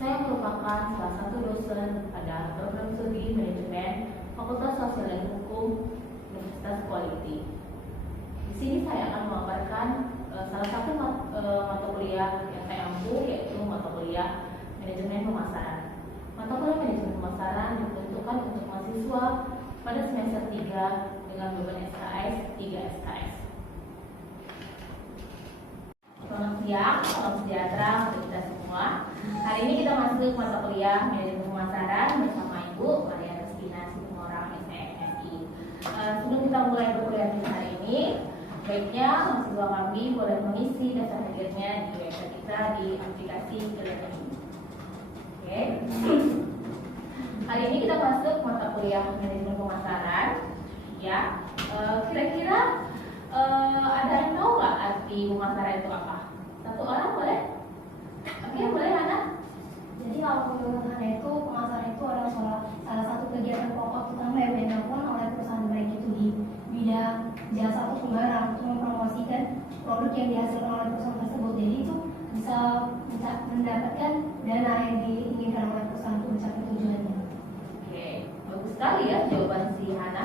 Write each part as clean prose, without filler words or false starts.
Saya merupakan salah satu dosen pada program studi manajemen Fakultas Sosial dan Hukum Universitas Quality. Di sini saya akan memaparkan salah satu mata kuliah yang saya ampu, yaitu mata kuliah manajemen pemasaran. Mata kuliah manajemen pemasaran diperuntukkan untuk mahasiswa pada semester 3 dengan beban SKS 3 SKS. Selamat siang, salam sejahtera untuk kita semua. Hari ini kita masuk mata kuliah manajemen pemasaran bersama Ibu Maria Restina Situmorang SMSI. Sebelum kita mulai perkuliahan kita hari ini, baiknya mahasiswa kami boleh mengisi daftar hadirnya di website kita di aplikasi Telegram. Oke. Hari ini kita masuk mata kuliah manajemen pemasaran. Ya, kira-kira ada yang tahu nggak arti pemasaran itu apa? Satu orang boleh? Oke, boleh Hana? Jadi kalau menurut Hana itu pemasaran itu adalah salah satu kegiatan pokok utama yang dilakukan oleh perusahaan baik itu di bidang jasa atau barang untuk mempromosikan produk yang dihasilkan oleh perusahaan tersebut. Jadi itu bisa mendapatkan dana yang diinginkan oleh perusahaan untuk mencapai tujuannya. Oke, bagus sekali ya jawaban si Hana.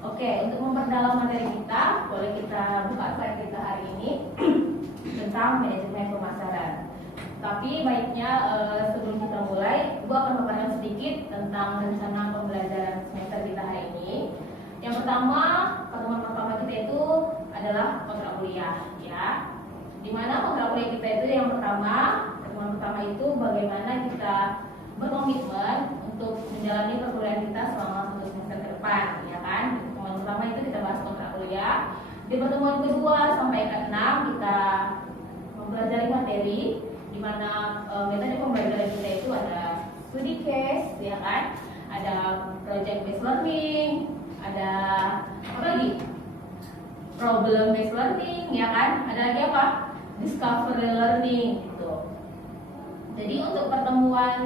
Oke, untuk memperdalam materi kita, boleh kita buka slide kita hari ini tentang manajemen pemasaran. Tapi baiknya sebelum kita mulai, Ibu akan memaparkan sedikit tentang rencana pembelajaran semester kita hari ini. Yang pertama, pertemuan pertama kita itu adalah kontrak kuliah, ya. Dimana kontrak kuliah kita itu yang pertama, pertemuan pertama itu bagaimana kita berkomitmen untuk menjalani perkuliahan kita selama 1 semester ke depan, ya kan? Di pertemuan pertama itu kita bahas kontrak kuliah. Di pertemuan kedua sampai ke-6 kita mempelajari materi, di mana metode pembelajaran kita itu ada studi case, ya kan? Ada project based learning, ada apa lagi? Problem based learning, ya kan? Ada lagi apa? Discovery learning gitu. Jadi untuk pertemuan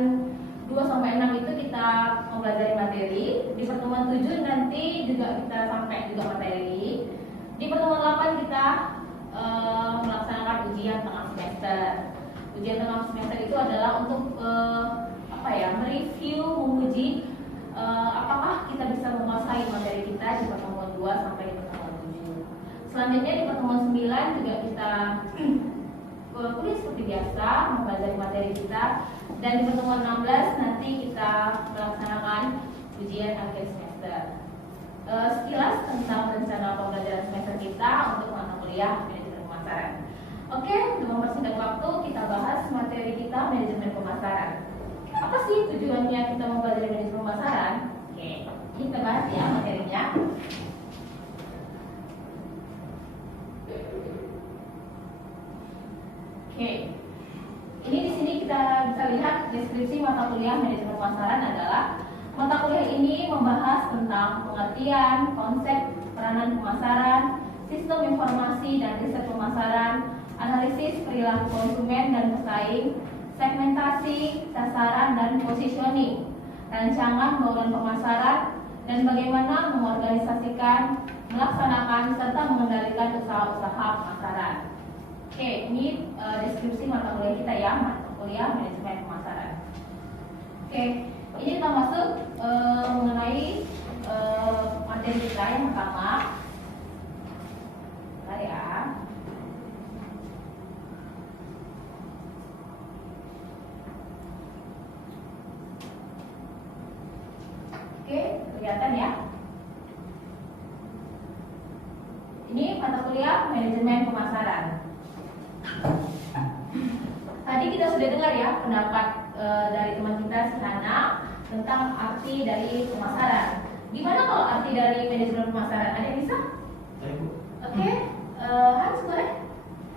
2 sampai 6 itu kita mempelajari materi. Di pertemuan 7 nanti juga kita sampai juga materi. Di pertemuan 8 kita melaksanakan ujian tengah semester. Ujian tengah semester itu adalah untuk mereview, menguji apakah kita bisa menguasai materi kita di pertemuan 2 sampai di pertemuan 7. Selanjutnya di pertemuan 9 juga kita kuliah seperti biasa, mempelajari materi kita. Dan di pertemuan 16 nanti kita melaksanakan ujian akhir semester. Sekilas tentang rencana pembelajaran semester kita untuk mata kuliah manajemen pemasaran. Oke, untuk mempersingkat waktu kita bahas materi kita manajemen pemasaran. Apa sih tujuannya kita mempelajari manajemen pemasaran? Oke, ini kita bahas ya materinya. Oke, ini di sini kita bisa lihat deskripsi mata kuliah manajemen pemasaran adalah mata kuliah ini membahas tentang pengertian, konsep, peranan pemasaran, sistem informasi dan riset pemasaran, analisis perilaku konsumen dan pesaing, segmentasi, sasaran dan positioning, rancangan bangunan pemasaran, dan bagaimana mengorganisasikan, melaksanakan serta mengendalikan usaha-usaha pemasaran. Oke, ini deskripsi mata kuliah kita ya, mata kuliah manajemen pemasaran. Oke, ini kita masuk mengenai materi kita yang pertama. Bentar ya. Oke, kelihatan ya. Ini mata kuliah manajemen pemasaran. Tadi kita sudah dengar ya pendapat dari teman kita si Hana tentang arti dari pemasaran. Gimana kalau arti dari manajemen pemasaran? Ada yang bisa? Saya, Bu. Oke, Hans boleh?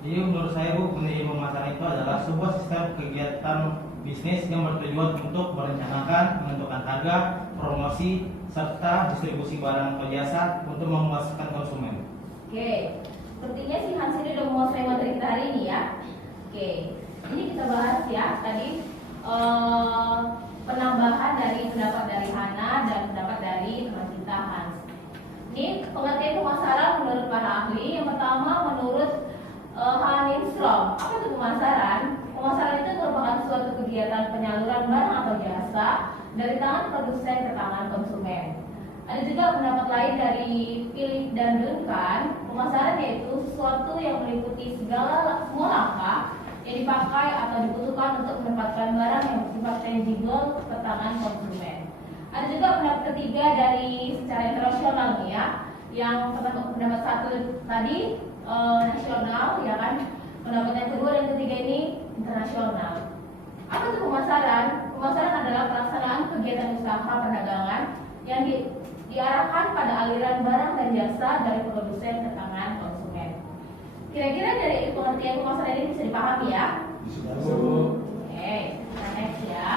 Jadi menurut saya, Bu, manajemen pemasaran itu adalah sebuah sistem kegiatan bisnis yang bertujuan untuk merencanakan, menentukan harga, promosi, serta distribusi barang atau jasa untuk memuaskan konsumen. Oke, sepertinya si Hans ini udah menguasai materi kita hari ini ya. Oke, ini kita bahas ya tadi penambahan dari pendapat dari Hana dan pendapat dari teman kita Hans. Ini pengertian pemasaran menurut para ahli. Yang pertama menurut Hans Lindstrom. Apa itu pemasaran? Pemasaran itu merupakan suatu kegiatan penyaluran barang atau jasa dari tangan produsen ke tangan konsumen. Ada juga pendapat lain dari Philip dan Duncan, pemasaran yaitu sesuatu yang meliputi semua langkah yang dipakai atau dibutuhkan untuk mendapatkan barang yang bersifat tangible ke tangan konsumen. Ada juga pendapat ketiga dari secara internasional nih ya, yang pendapat satu tadi nasional ya kan, pendapat yang kedua dan ketiga ini internasional. Apa itu pemasaran? Pemasaran adalah pelaksanaan kegiatan usaha perdagangan yang diarahkan pada aliran barang dan jasa dari produsen ke tangan konsumen. Kira-kira dari pengertian pemasaran ini bisa dipahami ya? Oke, kita next ya.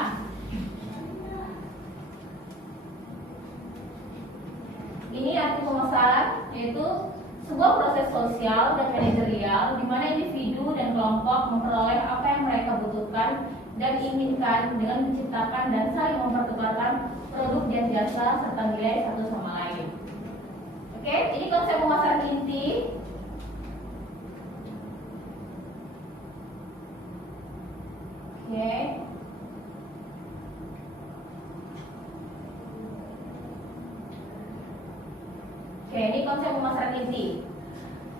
Ini arti pemasaran, yaitu sebuah proses sosial dan manajerial di mana individu dan kelompok memperoleh apa yang mereka butuhkan dan inginkan dengan menciptakan dan saling mempertukarkan produk dan jasa serta nilai satu sama lain. Oke, ini konsep pemasaran inti. Oke. Oke, ini konsep pemasaran inti.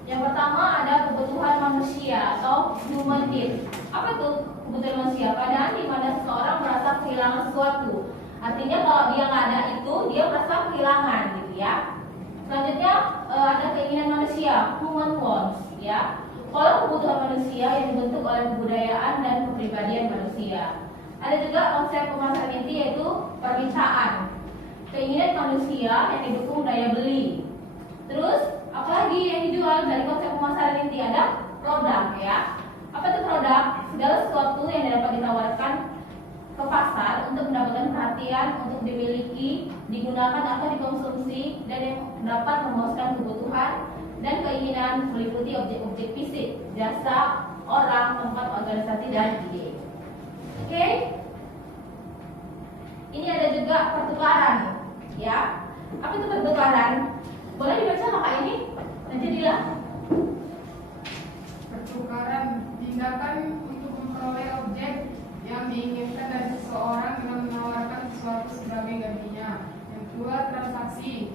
Yang pertama ada kebutuhan manusia atau human need. Apa itu kebutuhan manusia? Keadaan di mana seseorang merasa kehilangan sesuatu. Artinya kalau dia nggak ada itu, dia merasa kehilangan, gitu ya. Selanjutnya ada keinginan manusia, human wants, ya. Kalau kebutuhan manusia yang dibentuk oleh kebudayaan dan kepribadian manusia. Ada juga konsep pemasaran inti yaitu permintaan. Keinginan manusia yang didukung daya beli. Terus apalagi yang dijual dari konsep pemasaran inti ada produk ya. Apa itu produk? Segala sesuatu yang dapat ditawarkan ke pasar untuk mendapatkan perhatian, untuk dimiliki, digunakan atau dikonsumsi dan yang dapat memuaskan kebutuhan dan keinginan meliputi objek-objek fisik, jasa, orang, tempat, organisasi dan ide. Oke. Ini ada juga pertukaran ya. Apa itu pertukaran? Boleh dibaca kakak ini? Najadilah. Pertukaran tindakan untuk memperoleh objek yang diinginkan dari seseorang dengan menawarkan sesuatu sebagai gantinya. Yang kedua, transaksi.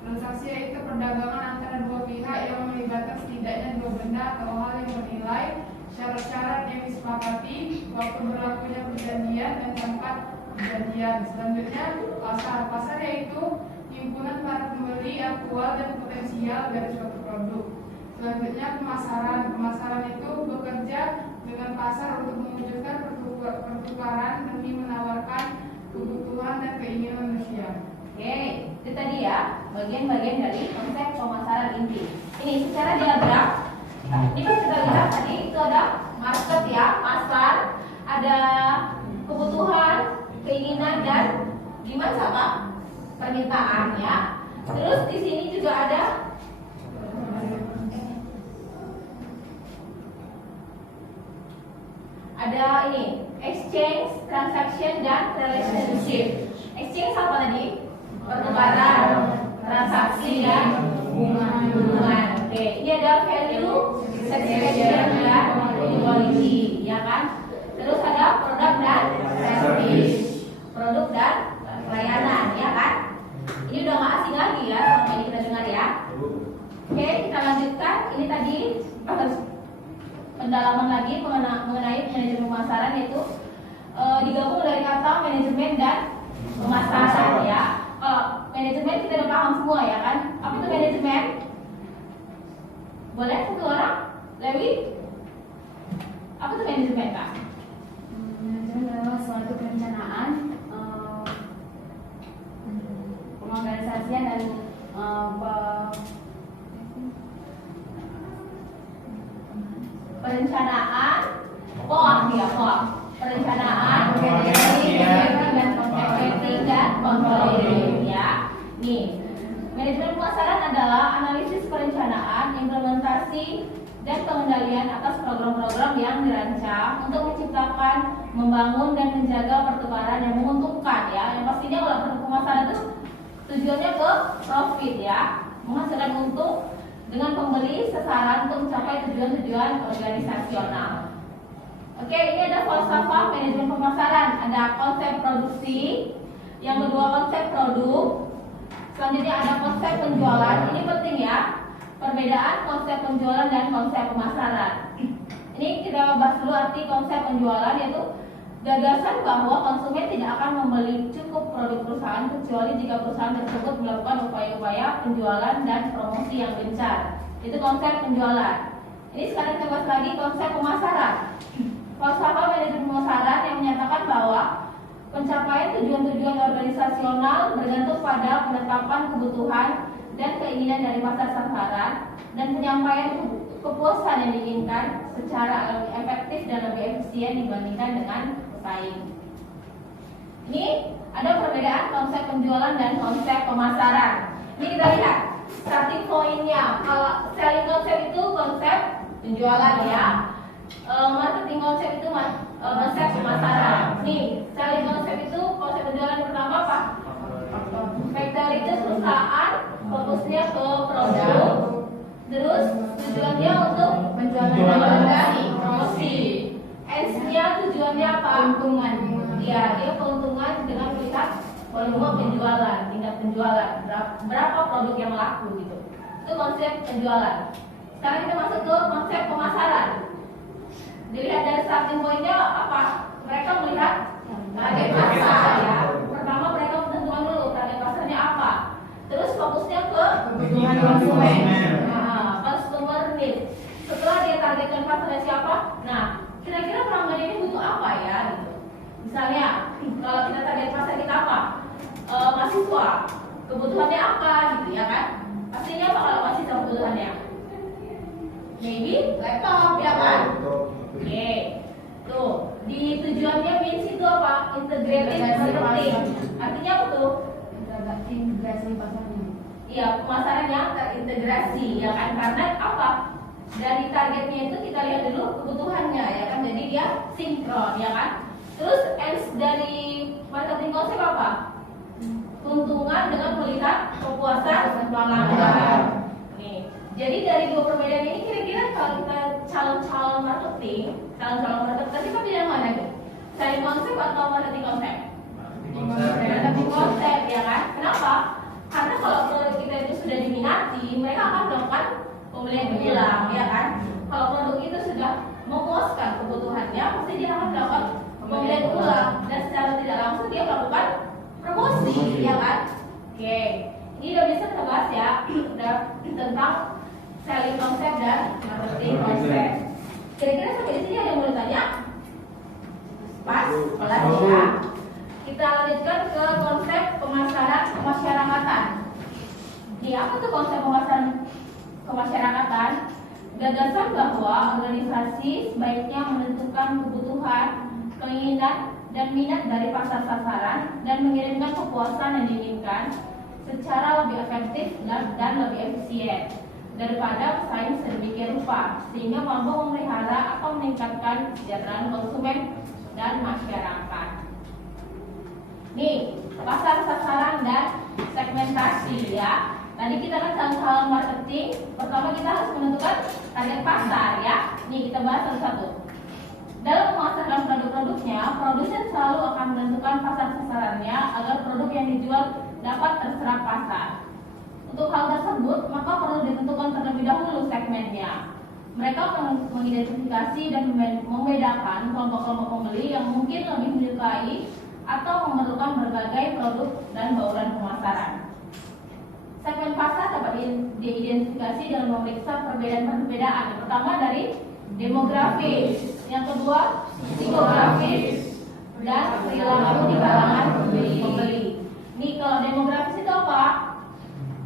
Transaksi yaitu perdagangan antara dua pihak yang melibatkan setidaknya dua benda atau hal yang bernilai, syarat-syarat yang disepakati, waktu berlakunya perjanjian dan tempat perjanjian. Selanjutnya, pasar. Pasar yaitu himpunan para pembeli aktual dan potensial dari suatu produk. Selanjutnya, pemasaran. Pemasaran itu bekerja dengan pasar untuk mewujudkan pertukaran demi menawarkan kebutuhan dan keinginan manusia. Oke, itu tadi ya bagian-bagian dari konsep pemasaran inti. Ini secara diagram. Ini pas kita lihat tadi itu ada market ya, pasar, ada kebutuhan, keinginan dan demand sama permintaan ya. Terus di sini juga ada ini exchange, transaction dan relationship. Exchange apa tadi? Pertukaran, transaksi dan hubungan. Oke, ini ada value, satisfaction dan equality, ya kan? Terus ada produk dan service, produk dan pelayanan, ya kan? Ini udah nggak asing lagi ya, sama ini kita dengar ya. Oke, kita lanjutkan. Ini tadi pendalaman lagi mengenai manajemen pemasaran, yaitu digabung dari kata manajemen dan pemasaran ya. Kalau manajemen kita udah paham semua ya kan? Apa itu manajemen? Boleh satu orang? Lewi? Apa itu manajemen kak? Manajemen adalah suatu perencanaan, pengorganisasian dan perencanaan, perencanaan, dan marketing dan kontrol ya. Nih, manajemen pemasaran adalah analisis perencanaan, implementasi dan pengendalian atas program-program yang dirancang untuk menciptakan, membangun dan menjaga pertukaran yang menguntungkan ya. Yang pastinya kalau pemasaran itu tujuannya ke profit ya, menghasilkan untung dengan pembeli sasaran untuk mencapai tujuan-tujuan organisasional. Oke, ini ada falsafah manajemen pemasaran. Ada konsep produksi, yang kedua konsep produk, selanjutnya ada konsep penjualan. Ini penting ya, perbedaan konsep penjualan dan konsep pemasaran. Ini kita bahas dulu arti konsep penjualan, yaitu gagasan bahwa konsumen tidak akan membeli cukup produk perusahaan kecuali jika perusahaan tersebut melakukan upaya-upaya penjualan dan promosi yang gencar. Itu konsep penjualan. Ini sekarang kita bahas lagi konsep pemasaran. Falsafah manajemen pemasaran yang menyatakan bahwa pencapaian tujuan-tujuan organisasional bergantung pada penetapan kebutuhan dan keinginan dari pasar sasaran dan penyampaian kepuasan yang diinginkan secara lebih efektif dan lebih efisien dibandingkan dengan pesaing. Ini ada perbedaan konsep penjualan dan konsep pemasaran. Ini kita lihat starting point-nya. Kalau selling konsep itu konsep penjualan ya. Marketing konsep itu konsep pemasaran. Nih, selling konsep itu konsep penjualan pertama apa? Factor itu perusahaan fokusnya ke produk. Terus tujuannya untuk penjualan dan promosi. S-nya tujuannya apa? Keuntungan. Ya, dia keuntungan dengan melihat volume penjualan, tingkat penjualan, berapa produk yang laku gitu. Itu konsep penjualan. Sekarang kita masuk ke konsep pemasaran. Dilihat dari starting point-nya apa? Mereka melihat target pasar ya. Pertama mereka menentukan dulu target pasarnya apa. Terus fokusnya ke kebutuhan konsumen. Nah, customer need. Setelah dia targetkan pasarnya siapa? Nah, kira-kira pelanggan ini butuh apa ya gitu. Misalnya, kalau kita target pasar kita apa? Mahasiswa. Kebutuhannya apa gitu ya kan? Pastinya apa kalau mahasiswa kebutuhannya? Maybe laptop ya kan? Oke, tuh di tujuannya means itu apa? Integrated marketing. Artinya apa tuh? Integrasi pasarnya. Iya, pemasarannya terintegrasi ya kan? Karena apa? Dari targetnya itu kita lihat dulu kebutuhannya ya kan? Jadi dia sinkron ya kan? Terus ends dari marketing konsep apa? Keuntungan dengan melihat kepuasan pelanggan. Nih. Jadi dari dua perbedaan ini kira-kira kalau kita calon-calon marketing tadi kan bidang mana tuh? Selling konsep atau marketing konsep? Marketing konsep ya kan? Kenapa? Karena kalau produk kita itu sudah diminati, mereka akan melakukan pembelian ulang ya kan? Kalau produk itu sudah memuaskan kebutuhannya, pasti dia akan melakukan pembelian ulang dan secara tidak langsung dia melakukan promosi ya kan? Oke, ini udah bisa kita bahas ya udah tentang selling konsep dan marketing konsep. Kira-kira sampai di sini ada yang mau ditanya? Pas, kelas ya. Kita lanjutkan ke konsep pemasaran kemasyarakatan. Di apa tuh konsep pemasaran kemasyarakatan? Gagasan bahwa organisasi sebaiknya menentukan kebutuhan, keinginan, dan minat dari pasar sasaran dan mengirimkan kepuasan yang diinginkan secara lebih efektif dan lebih efisien daripada pesaing sedemikian rupa sehingga mampu memelihara atau meningkatkan kesejahteraan konsumen dan masyarakat. Nih, pasar sasaran dan segmentasi ya. Tadi kita kan calon marketing, pertama kita harus menentukan target pasar ya. Nih kita bahas satu-satu. Dalam memasarkan produk-produknya, produsen selalu akan menentukan pasar sasarannya agar produk yang dijual dapat terserap pasar. Untuk hal tersebut, maka perlu ditentukan terlebih dahulu segmennya. Mereka mengidentifikasi dan membedakan kelompok-kelompok pembeli yang mungkin lebih menyukai atau memerlukan berbagai produk dan bauran pemasaran. Segmen pasar dapat diidentifikasi dengan memeriksa perbedaan-perbedaan. Yang pertama dari demografis, yang kedua psikografis, dan perilaku di kalangan pembeli. Ini kalau demografis itu apa?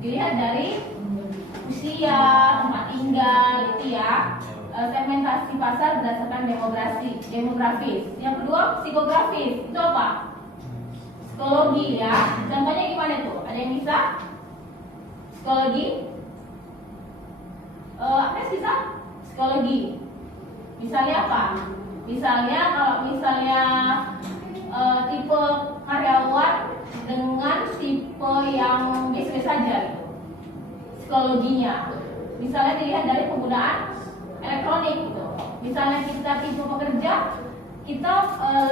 Dilihat dari usia, tempat tinggal, gitu ya. Segmentasi pasar berdasarkan demografis. Yang kedua psikografis, itu apa? Psikologi ya. Contohnya gimana tuh? Ada yang bisa? Psikologi? Apa bisa? Psikologi. Misalnya apa? Misalnya kalau tipe karyawan dengan tipe yang biasa saja gitu. Psikologinya. Misalnya dilihat dari penggunaan elektronik gitu. Misalnya kita tipe tipe pekerja, kita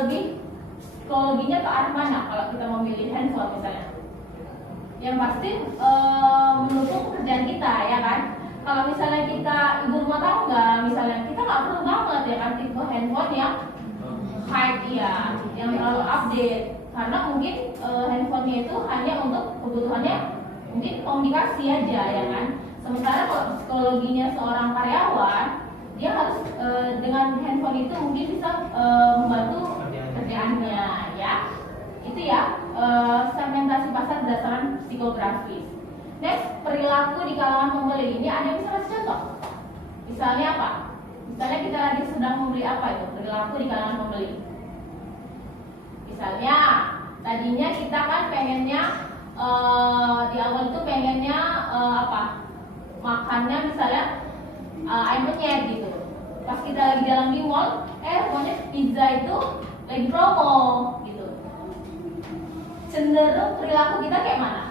lebih psikologinya ke arah mana kalau kita memilih handphone misalnya? Yang pasti mendukung pekerjaan kita, ya kan? Kalau misalnya kita ibu rumah tangga, misalnya kita nggak perlu banget ya kan tipe handphone yang high ya, yang terlalu update, karena mungkin handphonenya itu hanya untuk kebutuhannya mungkin komunikasi aja, ya kan? Sementara kalau psikologinya seorang karyawan, dia harus dengan handphone itu mungkin bisa membantu kerjaannya, ya. Itu ya segmentasi pasar berdasarkan psikografis. Next, perilaku di kalangan pembeli. Ini ada yang bisa kasih contoh? Misalnya apa? Misalnya kita lagi sedang membeli apa itu? Perilaku di kalangan pembeli. Misalnya, tadinya kita kan pengennya di awal itu pengennya apa? Makannya misalnya ayam penyet gitu. Pas kita lagi jalan di mall, pokoknya pizza itu lagi promo gitu. Cenderung perilaku kita kayak mana?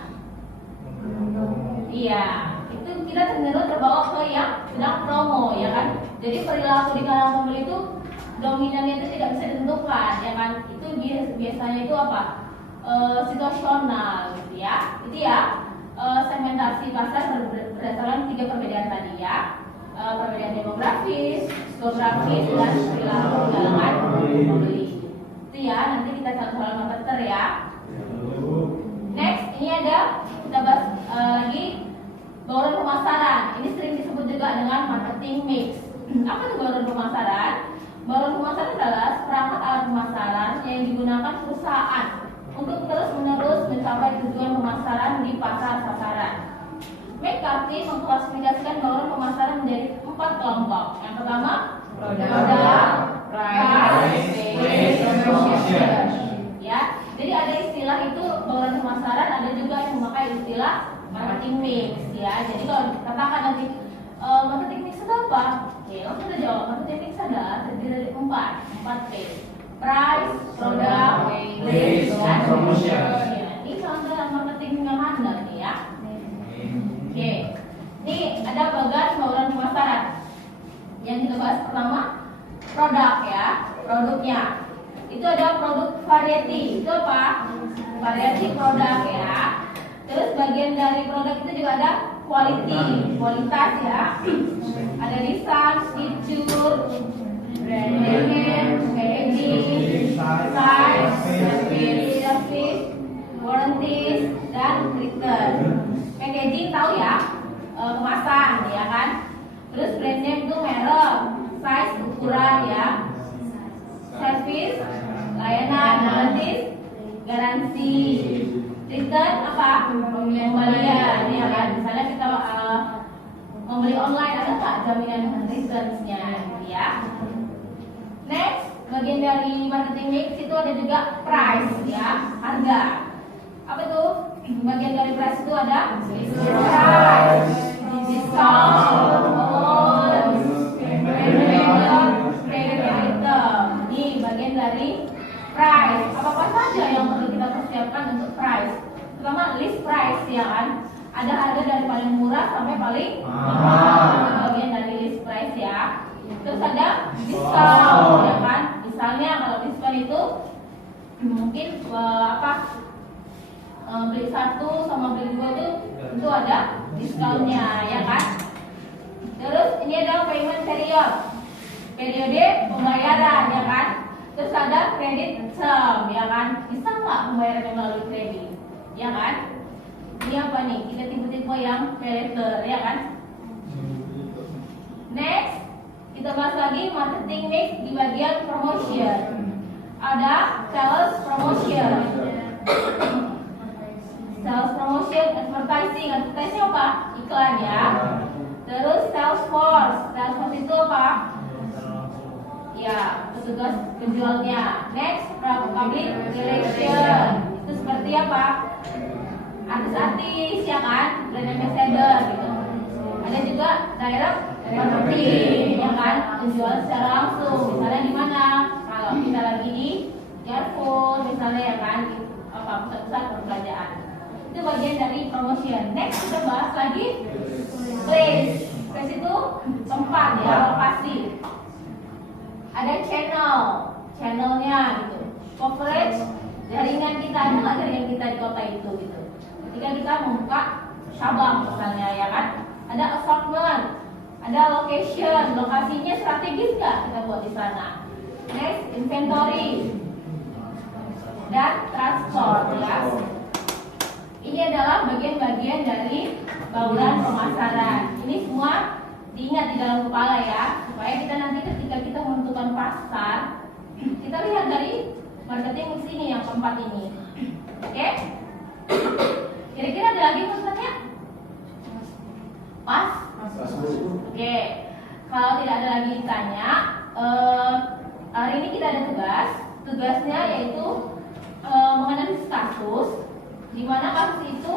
Iya, itu kita cenderung terbawa ke yang sedang promo, ya kan? Jadi perilaku di kalangan pembeli itu dominannya itu tidak bisa ditentukan, ya kan? Itu biasanya itu apa? Situasional, gitu ya. Itu ya segmentasi pasar berdasarkan 3 perbedaan tadi ya. Perbedaan demografis, psikografis, dan perilaku di kalangan pembeli. Itu ya, nanti kita soal marketer ya. Next, ini ada kita bahas lagi bauran pemasaran. Ini sering disebut juga dengan marketing mix. Apa itu bauran pemasaran? Bauran pemasaran adalah perangkat alat pemasaran yang digunakan perusahaan untuk terus-menerus mencapai tujuan pemasaran di pasar sasaran. McCarthy mengklasifikasikan bauran pemasaran menjadi 4 kelompok. Yang pertama, produk, price, place, promotion. Ya, jadi ada istilah itu bauran pemasaran, ada juga yang memakai istilah marketing mix ya. Jadi kalau katakan nanti marketing mix itu apa? Oke, langsung kita jawab. Marketing mix adalah terdiri dari 4 P. Price, produk, place, dan promotion. Ya, ini contoh marketing yang handal nih ya. Oke, ini ada bagian bauran pemasaran. Yang kita bahas pertama produk ya, produknya. Itu ada produk variety. Itu apa? Variety produk ya. Terus bagian dari produk itu juga ada quality, kualitas ya. Ada design, feature, brand name, packaging, size, service, warranties, dan return. Packaging tahu ya, kemasan ya kan. Terus brand name itu merek, size ukuran ya. Service, layanan, warranties, garansi. Return apa? Pembelian ya kan. Misalnya kita membeli online, ada nggak jaminan returns-nya ya. Next, bagian dari marketing mix itu ada juga price ya, harga. Apa tuh? Bagian dari price itu ada price, discount, credit item. Ini bagian dari price. Apa saja yang perlu kita persiapkan untuk price? Pertama list price ya kan. Ada harga dari paling murah sampai paling mahal. Bagian dari list price ya. Terus ada discount ya kan. Misalnya kalau diskon itu mungkin beli 1 sama beli 2 itu ada diskonnya ya kan. Terus ini ada payment period, periode pembayaran ya kan. Terus ada credit term ya kan. Bisa nggak pembayaran melalui kredit ya kan. Ini apa nih? Kita tipe-tipe yang pay later ya kan. Next, kita bahas lagi marketing mix di bagian promotion. Ada sales promotion. Sales promotion, advertising. Advertising apa? Iklan ya. Terus sales force. Sales force itu apa? Ya, petugas penjualnya. Next, public relation. Itu seperti apa? Artis-artis ya kan, brand ambassador gitu. Ada juga direct marketing ya kan, penjual secara langsung. Misalnya di mana? Kalau kita lagi di Carrefour misalnya ya kan, di pusat-pusat perbelanjaan. Itu bagian dari promotion. Next kita bahas lagi place. Place itu tempat ya, lokasi. ada channelnya gitu. Coverage jaringan kita, ada nggak jaringan kita di kota itu gitu. Ketika kita membuka cabang misalnya ya kan, ada assortment, ada location, lokasinya strategis nggak kita buat di sana. Next, inventory dan transport ya. Ini adalah bagian-bagian dari bauran pemasaran. Ini semua diingat di dalam kepala ya, supaya kita nanti ketika kita menentukan pasar, kita lihat dari marketing di sini yang keempat ini. Oke? Kira-kira ada lagi maksudnya? Pas? Oke. Kalau tidak ada lagi ditanya, hari ini kita ada tugas. Tugasnya yaitu menganalisis kasus, di mana kasus itu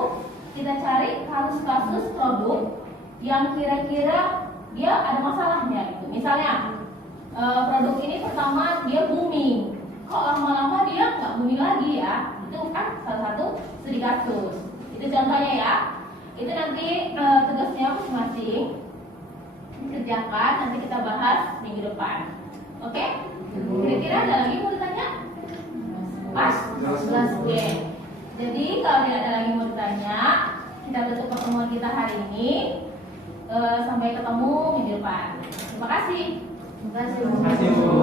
kita cari kasus-kasus produk yang kira-kira dia ada masalahnya gitu. Misalnya produk ini pertama dia booming, kok lama-lama dia nggak booming lagi ya? Itu kan salah satu studi kasus. Itu contohnya ya. Itu nanti tugasnya masing-masing dikerjakan, nanti kita bahas minggu depan. Oke? Kira-kira ada lagi mau ditanya? Pas? Oke. Jadi kalau tidak ada lagi mau ditanya, kita tutup pertemuan kita hari ini. Sampai ketemu minggu depan. Terima kasih. Terima kasih Bu.